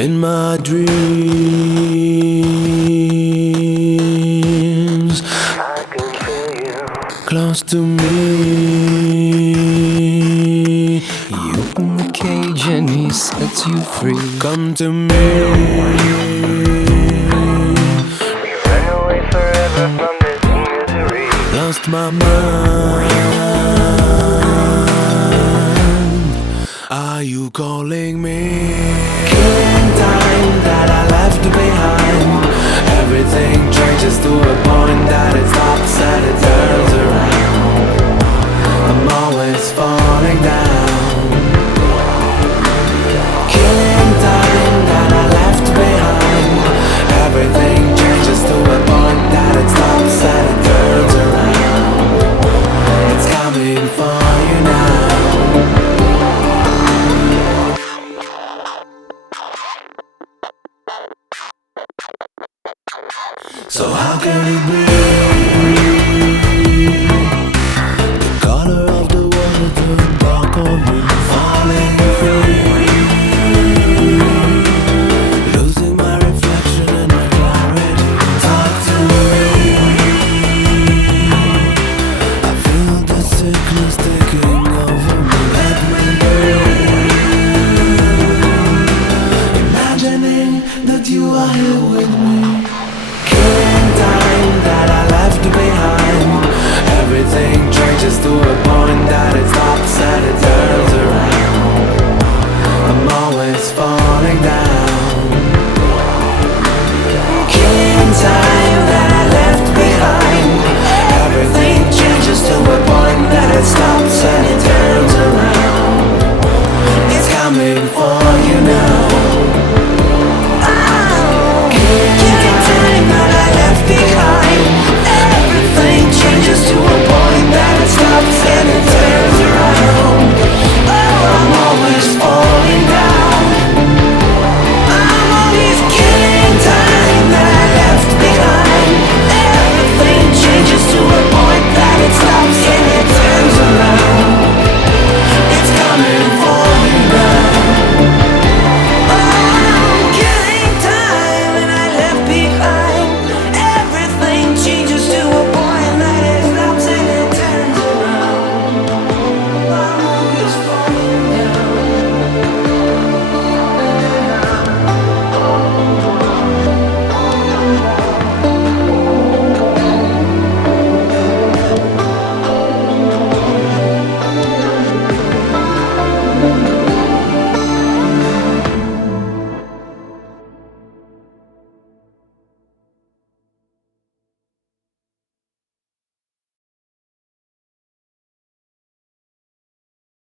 In my dreams, I can feel you. close to me. You open the cage and he sets you free. Come to me. We run away forever from this misery. Lost my mind. Are you calling me? Killing time that I left behind. Everything changes to a point that it stops and it turns around. I'm always falling down. Killing time that I left behind. Everything changes to a point that it stops and it turns around. It's coming for you now. So how can it be? The color of the water turned dark on me, falling free, losing my reflection and my clarity. Talk to me. I feel the sickness taking over me. Let me breathe, imagining that you are here with me. Killing time that I left behind. Everything changes to a point that it stops and it turns around. I'm